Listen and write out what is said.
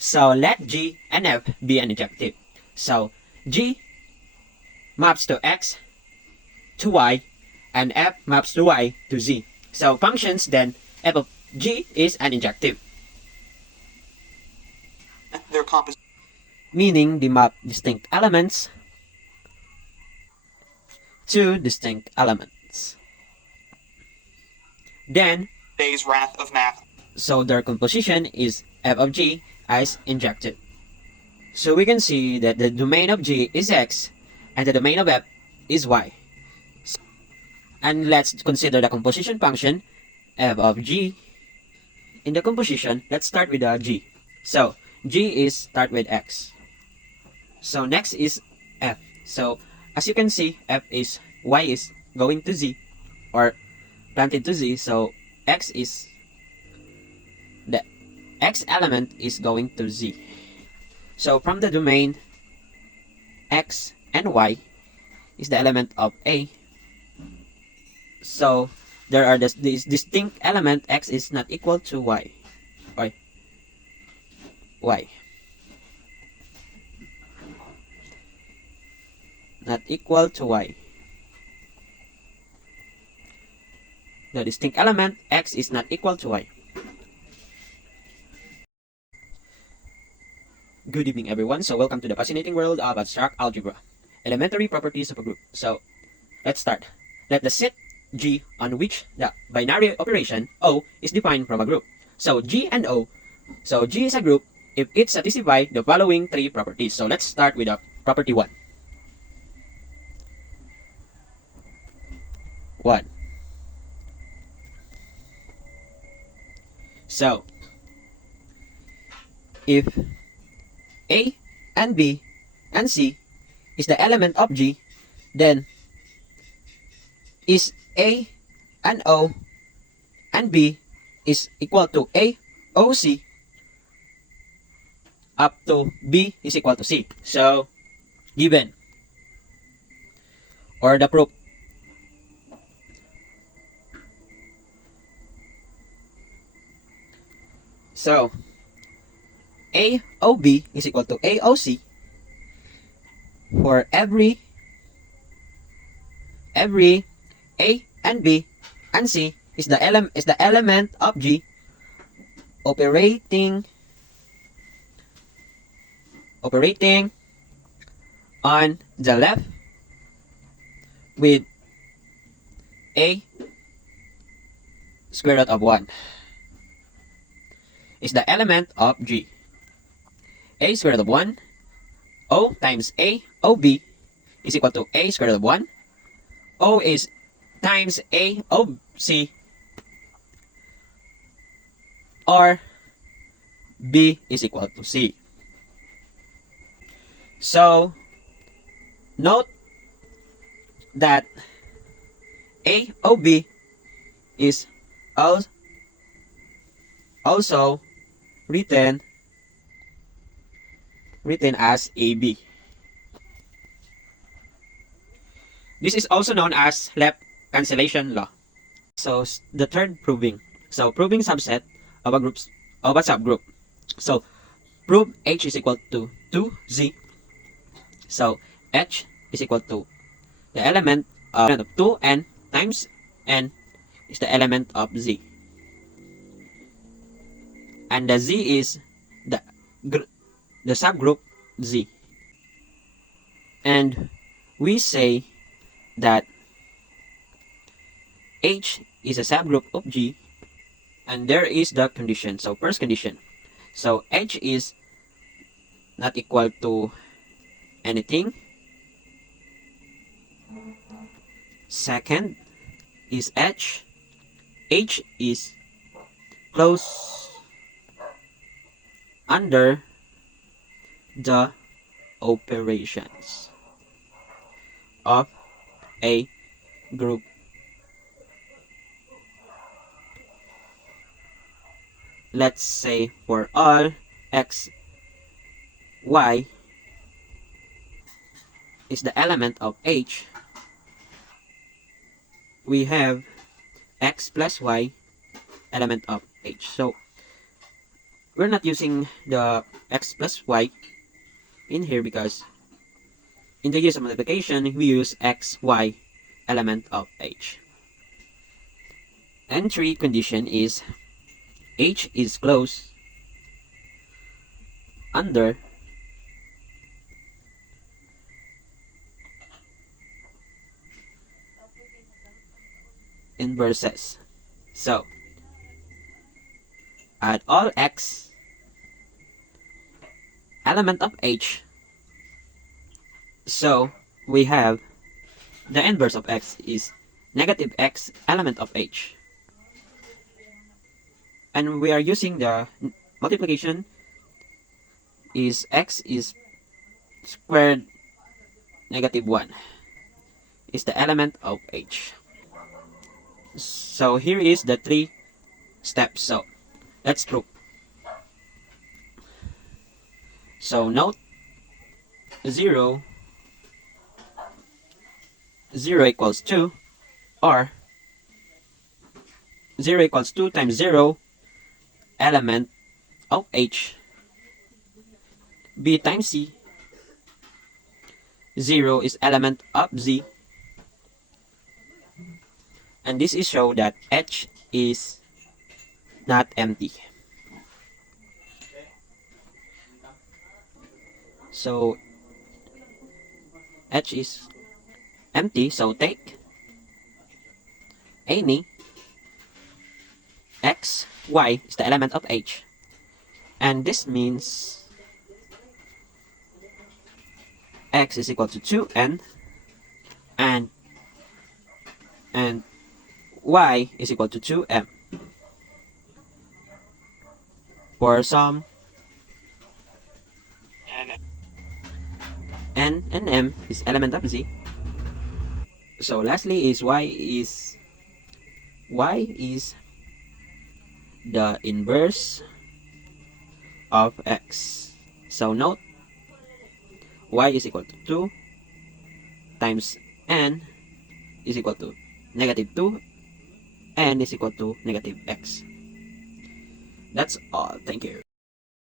So let G and F be an injective. So G maps to X to Y and F maps to Y to Z. So functions then f of G is an injective. Their composition. Meaning they map distinct elements to distinct elements. Then, Today's wrath of math. so their composition is f of G as injective. So we can see that the domain of G is X and the domain of F is Y. And let's consider the composition function f of G. In the composition, let's start with the G. So G is start with X. So next is F. So as you can see, F is Y is going to Z or planted to Z. So X is the X element is going to Z. So from the domain X and Y is the element of A. So there are this distinct element X is not equal to Y or Y. Not equal to Y. The distinct element X is not equal to Y. Good evening everyone. So welcome to the fascinating world of abstract algebra. Elementary properties of a group. So let's start. Let the set G on which the binary operation O is defined from a group. So G and O. So G is a group if it satisfies the following three properties. So let's start with property 1. 1. So if A and B and C is the element of G, then is A and O and B is equal to A, O, C up to B is equal to C. So given or the proof. So AOB is equal to AOC for every A and B and C is the element of G operating on the left with A square root of 1 is the element of G. A square root of 1 O times A OB is equal to A square root of 1. O is times A OC or B is equal to C. So note that AOB is also written as AB. This is also known as left cancellation law. So the third proving. So proving subset of a subgroup. So prove H is equal to 2Z. So H is equal to the element of 2n times n is the element of Z. And the Z is the subgroup Z. And we say that H is a subgroup of G, and there is the condition. So first condition. So H is not equal to anything. Second is H. H is close under the operations of a group. Let's say for all X, Y is the element of H, we have X plus Y element of H. So we're not using the x plus y in here because in the use of multiplication, we use x, y element of h. And 3 condition is h is close under inverses. So, add all x element of h. So, we have the inverse of x is negative x element of h. And we are using the multiplication is x is squared negative 1 is the element of h. So here is the 3 steps. So let's prove. So note 0 equals 2 or 0 equals 2 times 0 element of h. B times c. 0 is element of z. And this is show that h is not empty. So h is empty, so take any x, y is the element of h. And this means x is equal to 2n and y is equal to 2m. For some n and m is element of z. So lastly is y is the inverse of x. So note y is equal to 2 times n is equal to negative 2, n is equal to negative x. That's all. Thank you.